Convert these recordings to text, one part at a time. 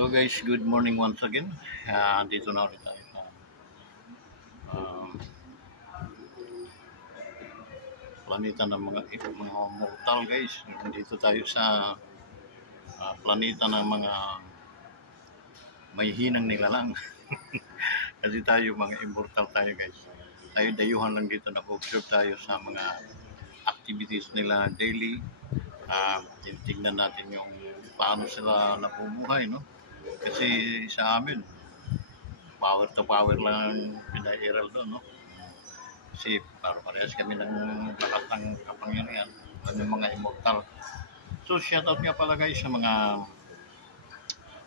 So guys, good morning once again. Dito na ulit tayo sa um, planeta ng mga mortal guys. Dito tayo sa planeta ng mga may hinang nilalang. Kasi tayo mga immortal tayo guys. Tayo dayuhan lang dito, nag-observe tayo sa mga activities nila daily. Tingnan natin yung paano sila nabubuhay, no? Kasi sa amin, power to power lang ang pinairal doon, no? Kasi parehas kami ng lakas ng kapangyarihan, ng mga immortal. So, shoutout nga pala guys sa mga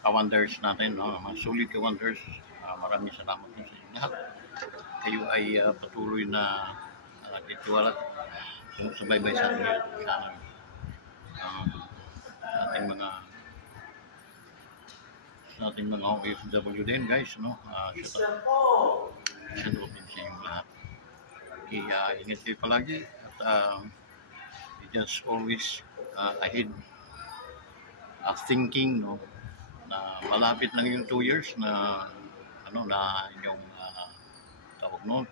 ka-wonders natin, no? Mga sulit ka-wonders. Maraming salamat sa inyo lahat. Kayo ay patuloy na nagtitiwala sumusubaybay sa ating YouTube channel. Sa ating mga OFW din guys, no? Shoutout din sa inyong lahat. Kaya ingat kayo palagi at just always ahead thinking, no? Na malapit lang yung 2 years na na inyong tawag noon,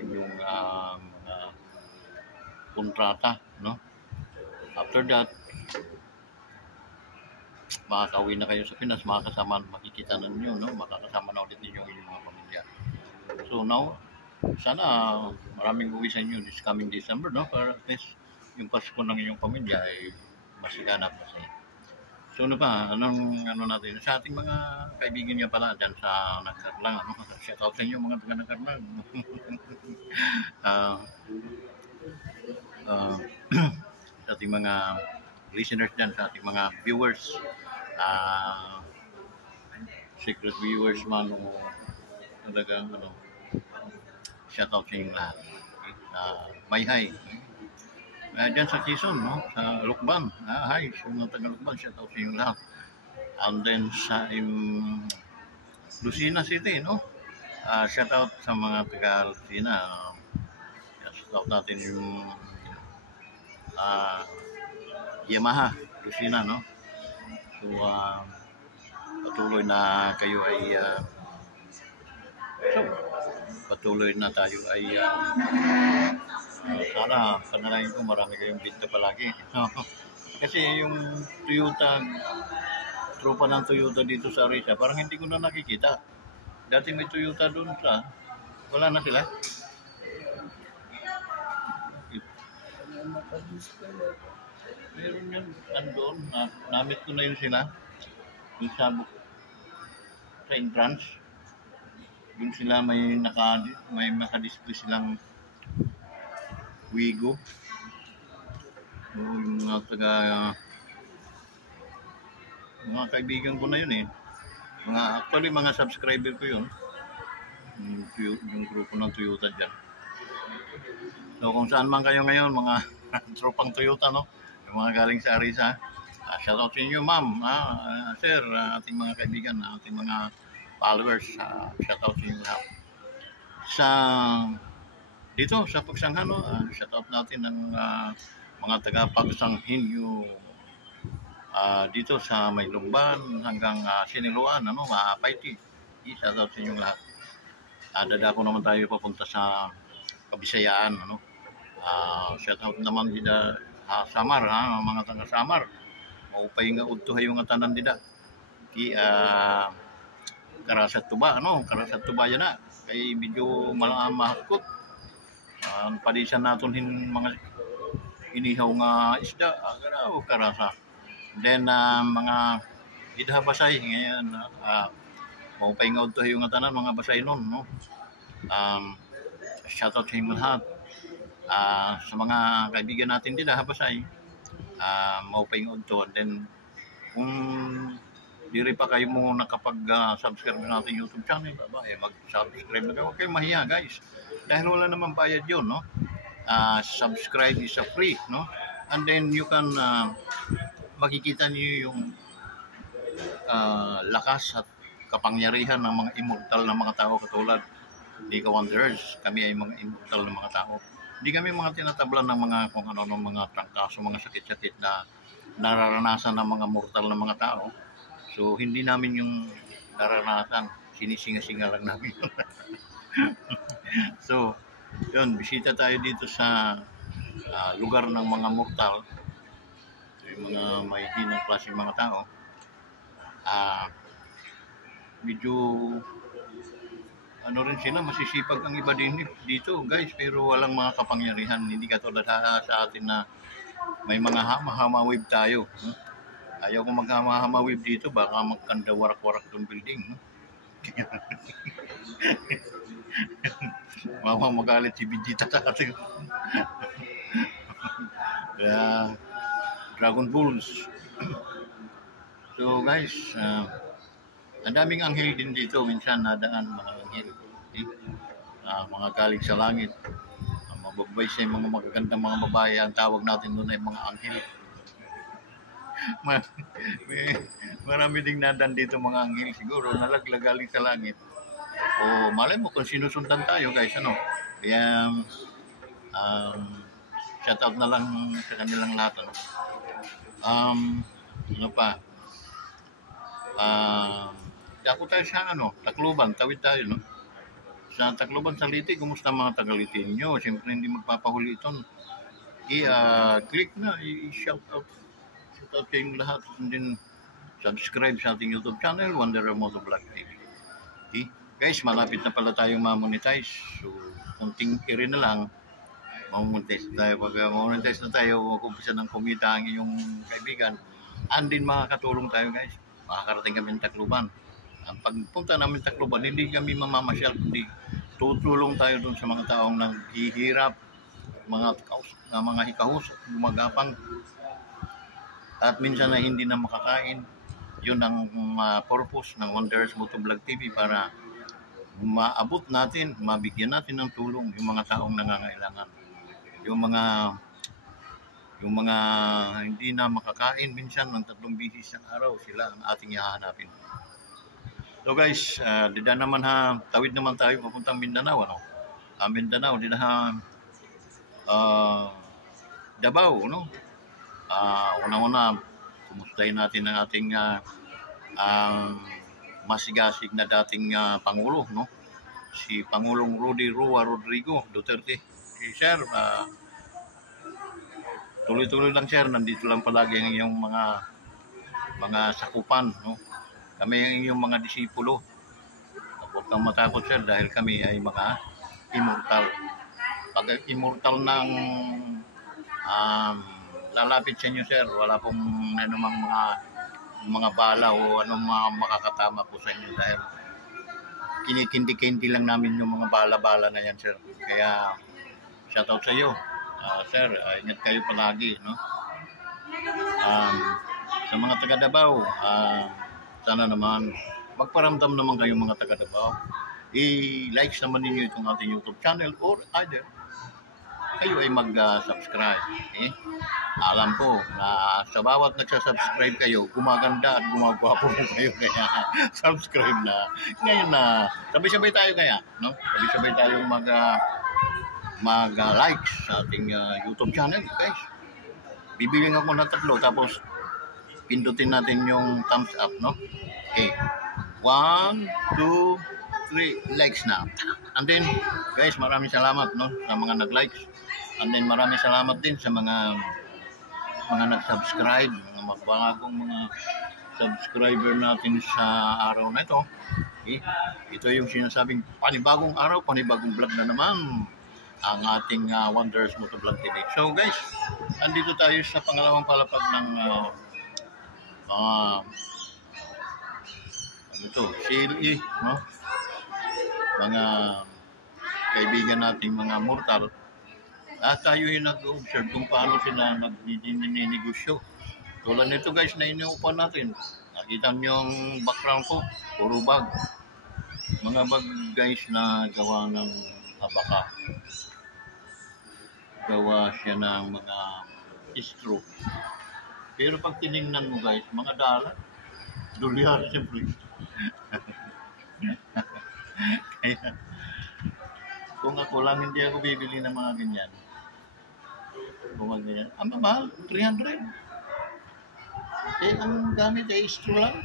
inyong kontrata, no? After that, makakauwi na kayo sa Pinas, makikita na ninyo, no? Makakasama na ulit ninyo yung mga pamilya. So now, sana maraming uwi sa inyo this coming December, no? Para at least yung Pasko ng inyong pamilya ay masiganap kasi. So anong natin sa ating mga kaibigan niya pala dyan sa Nagkarlang, ano? Shout out sa inyo mga taga Nagkarlang. Sa ating mga listeners dyan, sa ating mga viewers, secret viewers man o talagang shout out sa inyo lahat. May hi. Dyan sa Quezon, no? Sa Lukban. Hi, sa mga taga Lukban, shout out sa inyo lahat. And then sa Lucena City, no? Shout out sa mga taga Lucena. Shout out natin yung Yamaha, Lucena, no? So, patuloy na kayo ay patuloy na tayo ay sana panalangin ko marami kayong binta palagi. Kasi yung Toyota, tropa ng Toyota dito sa Arisa, parang hindi ko na nakikita. Dati may Toyota doon wala na sila. Meron yan, andun, namit ko na yun sila. Yung sa entrance, yun sila may nakadisplay silang Wigo. Yung mga kaibigan ko na yun eh. Actually mga subscriber ko yun. Yung grupo ng Toyota dyan. So kung saan man kayo ngayon, mga tropang Toyota, no? Yung mga galing sa Arisa, shout out sa inyo ma'am, sir, ating mga kaibigan, ating mga followers, shout out sa inyo lahat. Dito sa Pagsanghan, no? Shout out natin ng mga taga Pagsanghin yung dito sa Maylumban hanggang Siniluan, Paiti. Shout out sa inyong lahat. Dadako naman tayo papunta sa Kabisayaan, shout out naman dida Samar, mga taga Samar. Maupay nga udtuhay yung tanan dida. Karasat tuba, Karasat tuba yan na. Kay medyo mahakot. Padisan natin mga inihaw nga isda, karasa. Then mga idha basay ngayon, maupay nga udtuhay yung tanan mga basay nun, no? Shoutout sa inyo lahat. Sa mga kaibigan natin din habasay, maupay nga udto. And then kung diri pa kayo mo nakapag-subscribe na natin YouTube channel, mag-subscribe na kayo. Huwag kayong mahiya guys, dahil wala naman bayad yun, no? Subscribe is free, no? And then you can makikita niyo yung lakas at kapangyarihan ng mga immortal na mga tao katulad ni Ka-Wonders. Kami ay mga immortal na mga tao. Hindi kami mga tinatablan ng mga kung ano-ano mga trangkaso, mga sakit-sakit na nararanasan ng mga mortal na mga tao. So, hindi namin yung naranasan. Sinisinga-singa lang namin. So, yun, bisita tayo dito sa lugar ng mga mortal. So, yung mga may hinang klaseng mga tao. Medyo ano rin sila, masisipag ang iba din dito guys, pero walang mga kapangyarihan. Hindi katulad sa atin na may mga hama-hama wave tayo. Ayaw ko maghama-hama wave dito, baka magkanda warak-warak ng building. Mama magalit si Vegeta sa atin. Kaya Dragon Balls. So guys, ang daming anghel din dito. Minsan nadaan mga anghel. Mga galing sa langit. Mababay sa mga magagandang mga babae. Ang tawag natin doon ay mga anghel. Marami ding nadan dito mga anghel. Siguro nalaglag galing sa langit. O malay mo kung sinusundan tayo guys. Kaya shout out na lang sa kanilang lahat. Ano pa? Dako tayo sa Tacloban, tawid tayo, no? Sa Tacloban, sa Liti, kumusta mga taga-Liti nyo? Siyempre hindi magpapahuli ito. I-click na, i-shout out. Shout out kayong lahat. And then, subscribe sa ating YouTube channel, Wanderer Motovlog TV. Guys, malapit na pala tayong ma-monetize. So, kunting iri na lang, ma-monetize na tayo. Pag ma-monetize na tayo, kumpisa ng kumita ang iyong kaibigan. And din makakatulong tayo, guys. Makakarating kami ng Tacloban. Ang pagpunta namin Tacloban, hindi kami mamamasyal, kundi tutulong tayo dun sa mga taong naghihirap, mga hikahus, gumagapang, at minsan na hindi na makakain. Yun ang purpose ng Wanderers Motovlog TV, para maabot natin, mabigyan natin ng tulong yung mga taong nangangailangan. Yung mga hindi na makakain minsan ng 3 bisis sa araw, sila ang ating hahanapin. So guys, dida naman tawid naman tayo papuntang Mindanao, Mindanao, Davao, Una-una, kumustahin natin ang ating masigasig na dating Pangulo, si Pangulong Rudy Roa Rodrigo Duterte. Sir, tuloy-tuloy lang sir, nandito lang palagi ang iyong mga sakupan, Kami ang iyong mga disipulo. Huwag kang matakot sir, dahil kami ay mga immortal. Pag immortal ng lalapit sa inyo sir, wala pong anumang mga bala o anong mga makakatama po sa inyo, dahil kinikindi-kindi lang namin yung mga bala-bala na yan sir. Kaya shoutout sa iyo. Sir, ingat kayo palagi, sa mga taga Davao, sana naman magparamdam naman kayo mga taga Davao. I-likes naman ninyo itong ating YouTube channel, or either kayo ay mag-subscribe. Alam ko na sa bawat nagsasubscribe kayo, gumaganda at gumagwapo mo kayo, kaya subscribe na. Ngayon na, sabay-sabay tayo kaya, sabay-sabay tayo mag-like sa ating YouTube channel, guys. Bibiling ako ng 3, tapos pindutin natin yung thumbs up, Okay. 1, 2, 3 likes na. And then, guys, maraming salamat, sa mga nag-likes. And then, maraming salamat din sa mga nag-subscribe, mga magbagong mga subscriber natin sa araw na ito. Okay. Ito yung sinasabing panibagong araw, panibagong vlog na naman ang ating Wanderers Motovlog TV. So guys, andito tayo sa pangalawang palapag ng CLE, mga kaibigan nating mga mortal. At tayo yung nag-observe kung paano sila nag-ninegosyo. Tulad nito guys na inuupan natin. Nakita nyo yung background ko, puro bag. Mga bag guys na gawa ng abaka. Gawa siya ng mga straw. Pero pag tinignan mo guys, mga dolyar siyempre. Kaya, kung ako lang, hindi ako bibili ng mga ganyan. Kung ganyan, ang mahal, 300. Ang gamit ay straw lang.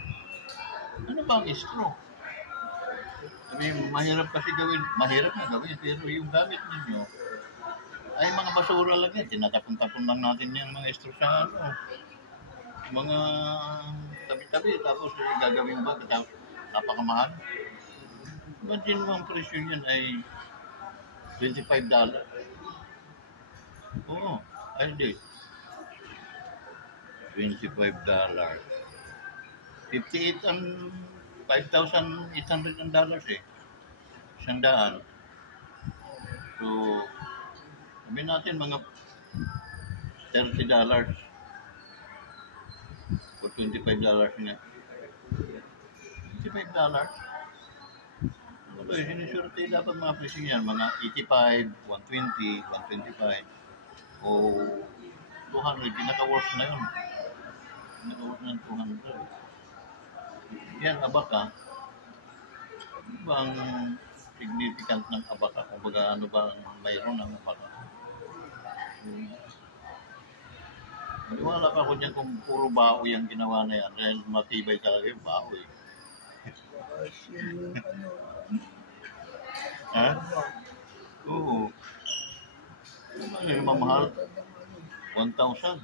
Ano ba ang stroke? Sabi, mahirap kasi gawin. Mahirap na gawin, pero yung gamit ninyo, ay mga basura lang yan. Tinatapon-tapon lang natin yung mga stroke sa ano. Mga tabi-tabi. Tapos gagawin ba? Tapos napakamahal. Imagine mo ang presyo niyan ay $25. Oo, ay di. $25. 58 ang $5,800 ang dollars eh. $100. So, sabihin natin mga $30 or $25 nga. $25. Ano ba yun? Sinusurte dapat mga presyo yan. Mga 85, 120, 125 o 200. Pinaka-worst na yun. Pinaka-worst na 200. Yan, abaka. Ano ba ang significant ng abaka? Kumbaga, ano ba ang mayroon ng abaka? Maniwala pa ako dyan kung puro bao yung ginawa na yan. Dahil matibay talaga yung bao eh. Ha? Oo. Ano yung mamahal? 1,000.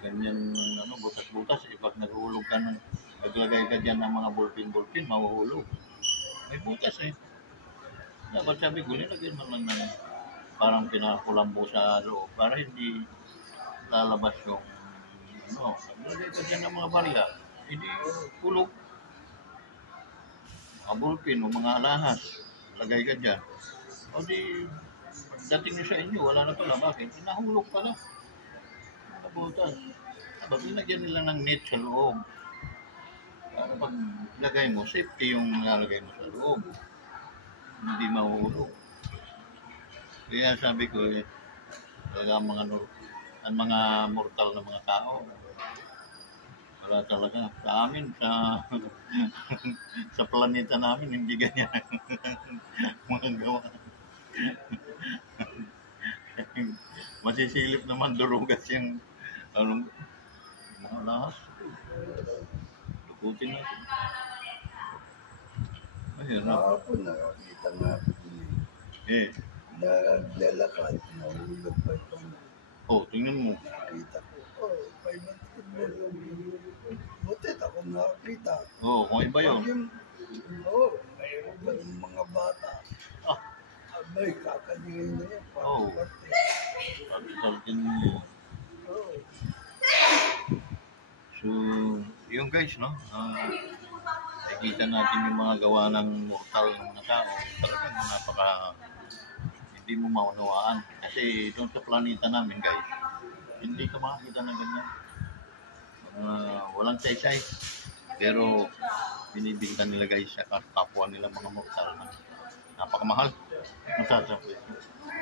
Ganyan, ano, butas-butas. Pag naghulog ka ng, naglagay ka dyan ng mga bulpin-bulpin, mahuhulog. May butas eh. Dapat sabi ko, nilagyan mo lang ng parang pinakulambo sa loob para hindi lalabas yung, ano, naglagay ka dyan ng mga barya. Hindi hulog. Mga bulpin o mga alahas, lagay ka dyan. O di, dating na sa inyo, wala na pala. Bakit? Nahulog pala. Butas. Pag nilagyan nila ng net sa loob, para pag lagay mo, safety yung nalagay mo sa loob. Hindi mahuhulog. Kaya sabi ko, talaga ang mga mortal na mga tao, wala talaga. Sa amin, sa planeta namin, hindi ganyan mga gawa. Masisilip naman durugas yung anong mga lahas. Lukutin natin. Mahirap. Kahapon nakakita nga Eh, naglalakad, nahulog pa ito. oh, tingnan mo. Nakita ko, 500 mo yung butit ako nakakita. Oh, kung iba yun. Mayroon ba yung mga bata? Ah, Abay, kakanyingin na yan. Oo. Sabi mo. So, yung guys, no? Nakikita natin yung mga gawa ng mortal ng mga tao. Talagang hindi mo maunawaan. Kasi doon sa planeta namin, guys, hindi ka makakita na ganyan. Walang saysay. Pero, binibinta nila guys sa kapwa nila mga mortal na napakamahal. Matatapos.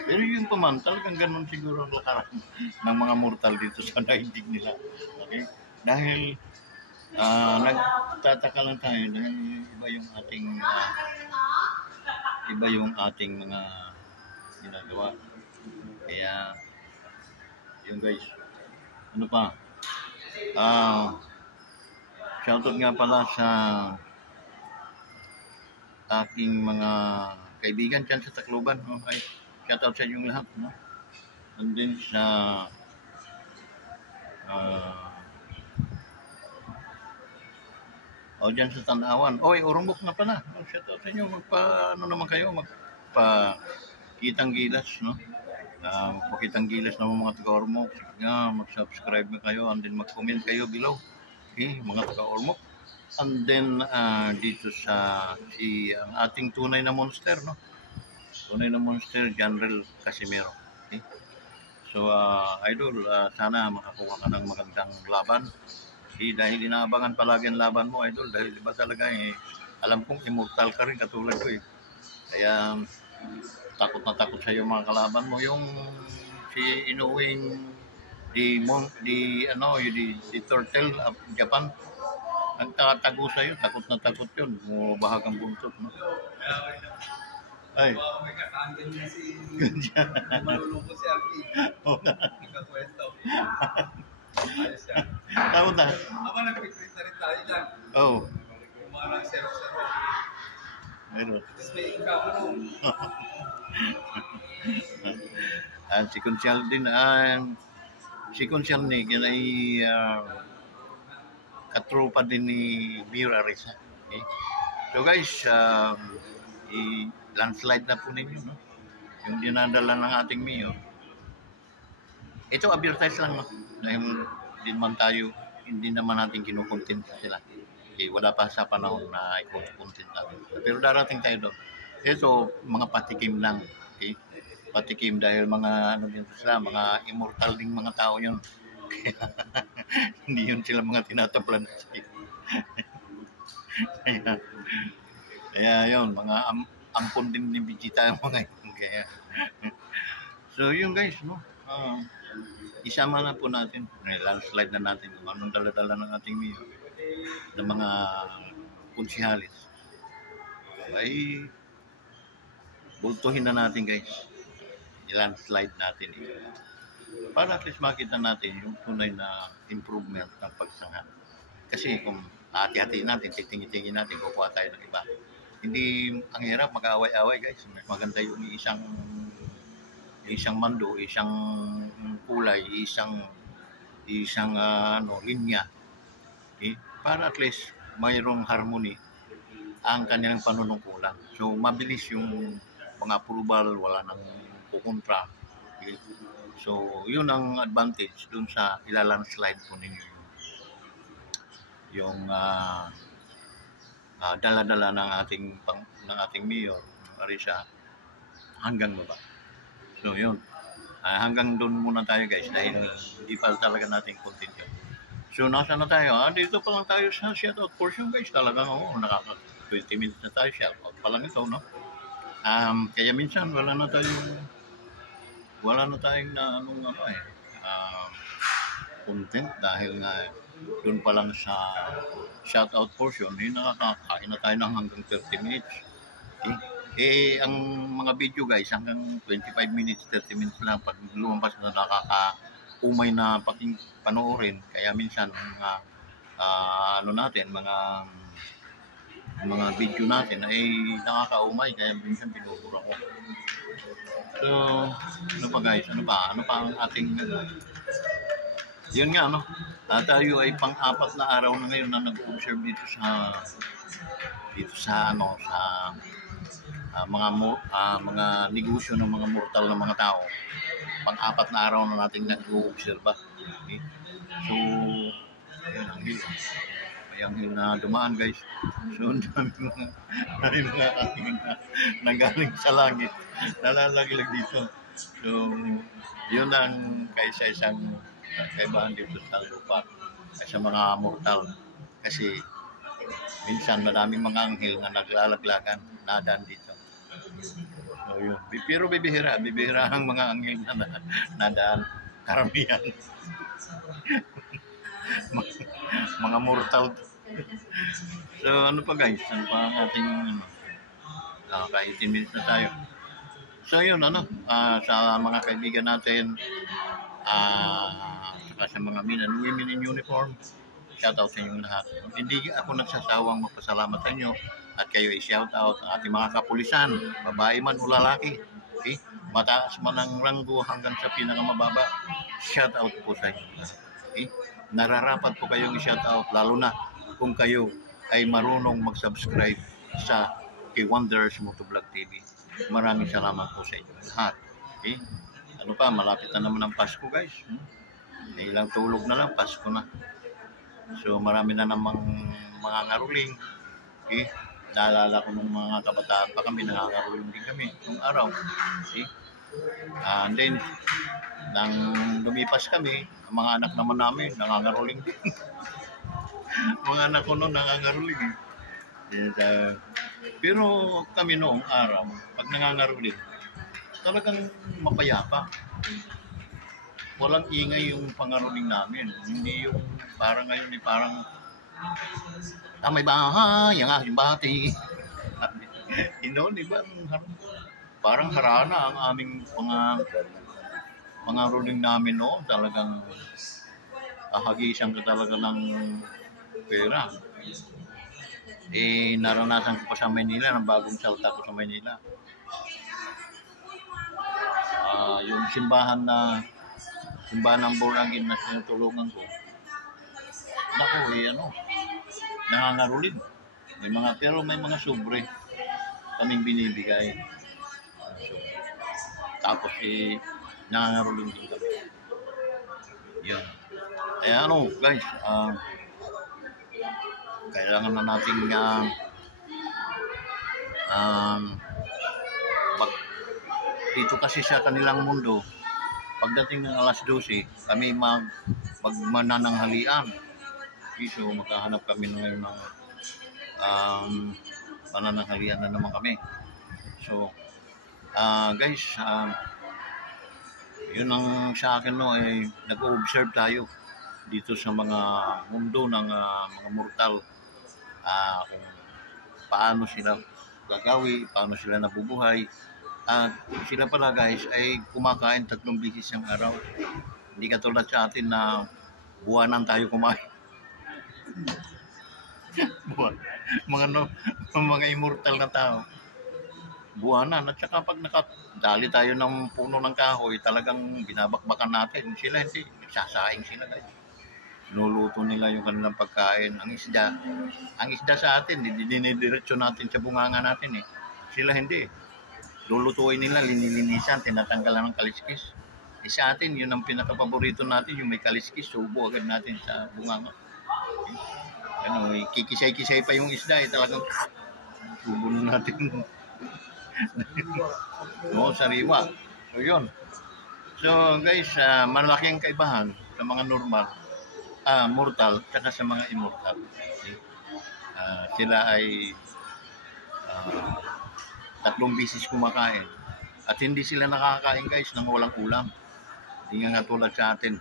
Pero yung paman, talagang ganun siguro ang lakaran ng mga mortal dito sa daigdig nila. Okay? Dahil nagtataka lang tayo dahil iba yung ating mga ginagawa. Kaya yung guys, ano pa? Shoutout nga pala sa aking mga kaibigan dyan sa Tacloban. Okay? Shoutout sa inyong lahat. No? And then sa dyan sa Tanawan. Oy, Ormoc na pala. Shoutout sa inyo. Ano naman kayo? Magpakitang gilas, no? Magpakitang gilas naman mga taga-Ormoc. Mag-subscribe na kayo and then mag-comment kayo below. Okay, mga taga-Ormoc. And then, dito sa ang ating tunay na monster, no? Tunay na monster, General Casimero. Okay? So, idol, sana makakuha ka ng magandang laban. Dahil inaabangan palagi ang laban mo, idol. Dahil iba talaga alam kong immortal ka rin katulad ko eh. Kaya takot na takot sa iyo mga kalaban mo. Yung si inuwing the turtle of Japan. Nagtatago sa iyo, takot na takot yun. Bahagang buntot, no? Ay. May katandem niya si malulungkot si Alpi. Nagkakwesto. Ayos yan. Takot na. Aba, nagpiprinta rin tayo lang. Oh, Yung mga lang 0-0. meron. Tapos may income mo. Si Consyal din, si Consyal ni, yan ay katropa din ni Mayor Arisa. Okay? So guys, i-landslide na po ninyo, no? Yung dinadala ng ating Mayor. Ito, advertise lang, no? Dahil hindi naman natin kinukontent sila. Okay, wala pa sa panahon na i-content natin. Pero darating tayo doon. Ito, mga patikim lang. Okay? Patikim dahil mga ano din sila, mga immortal ding mga tao yun. Hindi yun sila mga tinatablan. Kaya yun, mga ampon din ni Vegeta yung mga yun. Kaya, so yun guys, no? Isama na po natin, landslide na natin kung anong dala-dala ng ating Mayor ng mga konsihalis. Ay, bultuhin na natin guys. I-landslide natin para at least makita natin yung tunay na improvement ng pagsangha. Kasi kung hati-hati natin, titingin-tingin natin, kukuha tayo ng iba. Hindi ang hirap mag-away-away guys. Mas maganda yung isang mando, isang kulay, isang linya. Okay? Para at least mayroong harmony ang kanilang panunungkulan. So mabilis yung mga approval, wala nang kukontra. Okay? So yun ang advantage dun sa ilalandslide po ninyo yung dala-dala ng ating Mayor Arisa hanggang baba. So yun, hanggang doon muna tayo guys dahil hindi pa talaga natin continue. So nasa na tayo? Dito pa lang tayo sa shoutout portion guys. Talagang nakaka 20 minutes na tayo shoutout pa lang ito, no? Kaya minsan wala na tayong content dahil nga doon pa lang sa shoutout portion, nakakakain na tayo ng hanggang 30 minutes. Okay? Ang mga video guys, hanggang 25 minutes, 30 minutes lang pag lumampas na nakaka-umay na panoorin. Kaya minsan mga video natin ay nakaka-umay, kaya minsan pinupura ko. So, ano pa guys? Ano pa ang ating yun nga, no? Tayo ay pang-apat na araw na ngayon na nag-observe dito sa mga negosyo ng mga mortal na mga tao. Pang-apat na araw na natin nag-observe. Okay? So, yun ang hilo. May ang hilo na dumaan guys. So, dami mga aking nagaling sa langit. Nalalaglag dito. So, yun ang kaisa-isang kaibahan dito sa lupa sa mga mortal. Kasi minsan maraming mga anghel na naglalaglagan nadaan dito. So yun. Pero bibihira ang mga anghel na nadaan. Karamihan. Mga mortal. So ano pa guys? Ano pa ang ating kahit 10 minutes na tayo. So yun sa mga kaibigan natin saka sa mga men and women in uniform, shoutout sa inyong lahat. Hindi ako nagsasawang magpasalamat sa inyo at kayo i-shoutout ang ating mga kapulisan, babae man o lalaki. Okay? Mataas man ang ranggo hanggang sa pinakamababa, shoutout po sa inyo. Okay? Nararapat po kayong i-shoutout, lalo na kung kayo ay marunong mag-subscribe sa kay Wonders Motovlog TV. Maraming salamat po sa inyo lahat. Okay? Ano pa, malapit na naman ang Pasko guys. Ilang tulog na lang, Pasko na. So marami na namang mga ngaruling. Okay? Naalala ko nung mga kabataan pa kami, nangangaruling din kami nung araw. Okay? And then, nang lumipas kami, ang mga anak naman namin, nangangaruling din. Mga anak ko noon, nangangaruling. Pero kami noong araw, pag nangangaruling, talagang mapayapa. Walang ingay yung pangaruling namin. Hindi yung parang ngayon, parang may bahay, ang aking bati. Di ba? Parang harana ang aming pangaruling namin, no? Talagang hagisan ka talaga ng pera. Naranasan ko pa sa Manila, ng bagong salta ko sa Manila. Yung simbahan ng Borangin na sinutulungan ko, naku, nangangarulin. Pero may mga sobre kaming binibigay. Tapos nangangarulin din kami. Yan. Kaya guys, kailangan na nating dito kasi sa kanilang mundo, pagdating ng alas 12, kami magmanananghalian. So, maghahanap kami ngayon ng manananghalian na naman kami. So, guys, yun ang sa akin, nag-observe tayo dito sa mga mundo ng mga mortal, kung paano sila gagawi, paano sila nabubuhay. At sila pala guys ay kumakain 3 beses ang araw. Hindi katulad sa atin na buwanan tayo kumain. mga immortal na tao, buwanan. At saka pag nakadali tayo ng puno ng kahoy, talagang binabakbakan natin. Sila hindi, nagsasaing sila guys. Nuluto nila yung kanilang pagkain. Ang isda sa atin, dinidiretso natin sa bunganga natin eh. Sila hindi. Lulutuin nila, linilinisan, tinatanggalan ng kaliskis. Sa atin, yun ang pinaka-paborito natin, yung may kaliskis, subo agad natin sa bunganga. Kikisay-kisay pa yung isda, talagang subo na natin. Sariwa. So, yun. So, guys, malaking kaibahan sa mga normal, mortal, saka sa mga immortal. Sila ay 3 beses kumakain. At hindi sila nakakain guys ng walang ulam. Hindi nga tulad sa atin.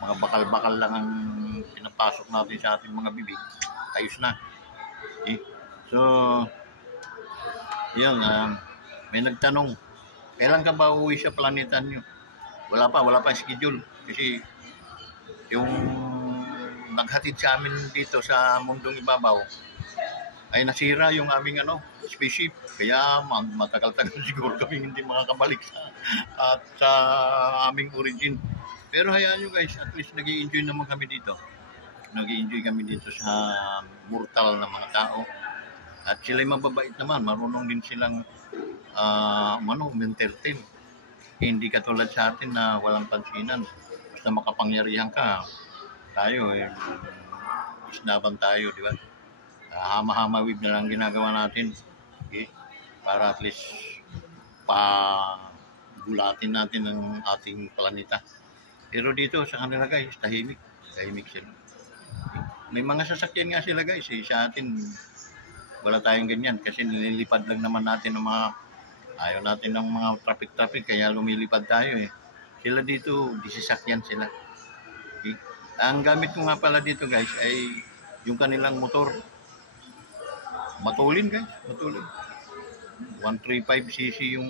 Mga bakal-bakal lang ang pinapasok natin sa ating mga bibig. Ayos na. So, yun, may nagtanong, kailan ka ba uuwi sa planeta nyo? Wala pa schedule. Kasi yung naghatid sa amin dito sa mundong ibabaw, ay nasira yung aming spaceship. Kaya matagal-tagal siguro kami hindi makakabalik sa aming origin. Pero hayaan nyo guys, at least nag-i-enjoy naman kami dito. Nag-i-enjoy kami dito sa mortal na mga tao. At sila'y mababait naman, marunong din silang entertain. Hindi katulad sa atin na walang pansinan. Basta makapangyarihan ka, tayo isnaban tayo, di ba? Hama-hama-wib na lang ginagawa natin, okay? Para at least gulatin natin ang ating planeta. Pero dito sa kanila guys, tahimik sila. May mga sasakyan nga sila guys, sa atin wala tayong ganyan kasi nililipad lang naman natin ng ayaw natin ng mga traffic kaya lumilipad tayo eh. Sila dito, disisakyan sila. Okay? Ang gamit ko nga pala dito guys ay yung kanilang motor. Matulin guys, matulin. 135cc yung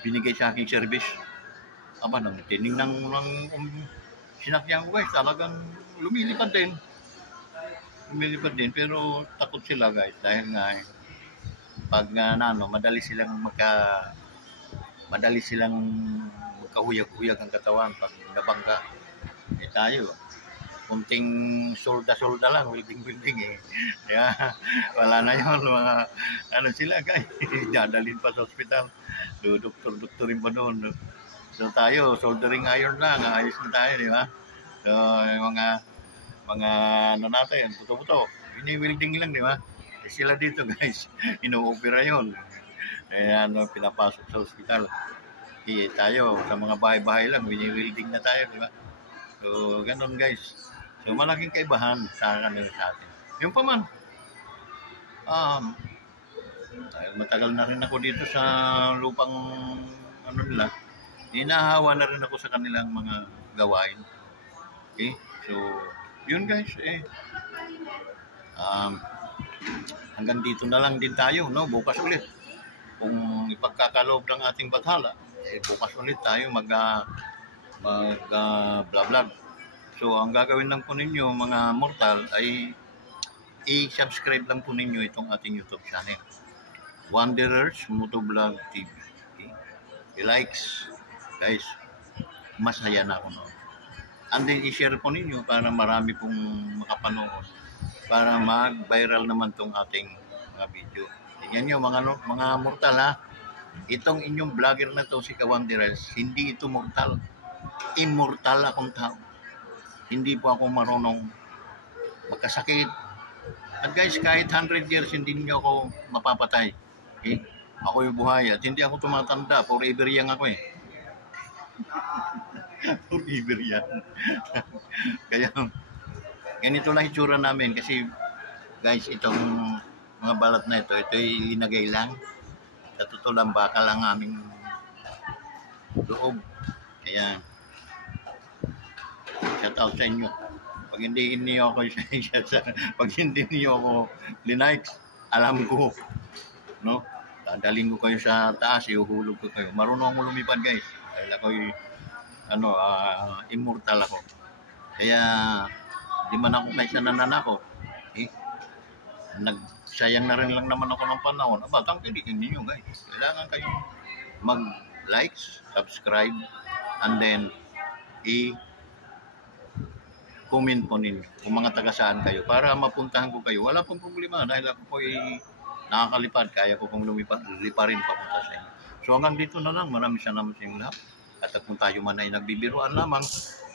binigay sa aking service. Tinignan ng sinakyan ko guys, talagang lumilipad din. Pero takot sila guys dahil nga pag madali silang magkahuyag-huyag ang katawan pag nabangga. Tayo kunting solda lang, welding eh. Kaya wala na yun, mga sila guys, dadalhin pa sa ospital, doktor-doktorin pa doon. So tayo, soldering iron lang, ayos na tayo, di ba? So yung mga natin, buto-buto, ini-welding lang, di ba? Sila dito guys, ino-opera yun. Kaya pinapasok sa ospital. Tayo, sa mga bahay-bahay lang, wini-welding na tayo, di ba? So, ganun guys. So, malaking kaibahan sa kanila sa atin. Yung pa man, matagal na rin ako dito sa lupang nila. Hinahawa na rin ako sa kanilang mga gawain. Okay? So, yun guys, hanggang dito na lang din tayo, no? Bukas ulit. Kung ipagkakaloob ng ating bathala, bukas ulit tayo mag-vlog. So, ang gagawin lang po ninyo mga mortal ay i-subscribe lang po ninyo itong ating YouTube channel. Wanderers Motovlog TV. Okay? I-likes. Guys, masaya na ako noon. And then, i-share po ninyo para marami pong makapanood. Para mag-viral naman itong ating mga video. Tingnan nyo mga mortal ha. Itong inyong vlogger na to si Kawanderers, hindi ito mortal. Immortal akong tao. Hindi po ako marunong magkasakit. At guys, kahit 100 years, hindi niyo ako mapapatay. Okay? Ako yung buhay at hindi ako tumatanda. Forever young ako eh. Forever young. Kaya, ganito lang itsura namin. Kasi, guys, itong mga balat na ito ay linagay lang. Sa totoo lang, baka lang aming loob. Kaya, shout out sa inyo. Pag hindi niyo ako pag hindi niyo ako linike, alam ko, no? Dadaling ko kayo sa taas, iuhulog ko kayo. Marunong akong lumipad, guys. Dahil ako immortal ako. Kaya di man ako kaysa nananako. Nagsayang na rin lang naman ako ng panahon. Aba, tangkilikin niyo, guys. Kailangan kayong mag-likes, subscribe, and then comment po ninyo kung mga taga saan kayo para mapuntahan ko kayo. Wala pong problema dahil ako po ay nakakalipad. Kaya ko pong liparin papunta sa inyo. So hanggang dito na lang. Maraming salamat sa inyo lahat. At kung tayo man ay nagbibiruan lamang,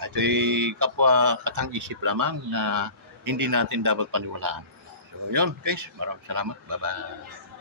ito'y kapwa katang-isip lamang na hindi natin dapat paniwalaan. So yun guys, maraming salamat. Bye-bye.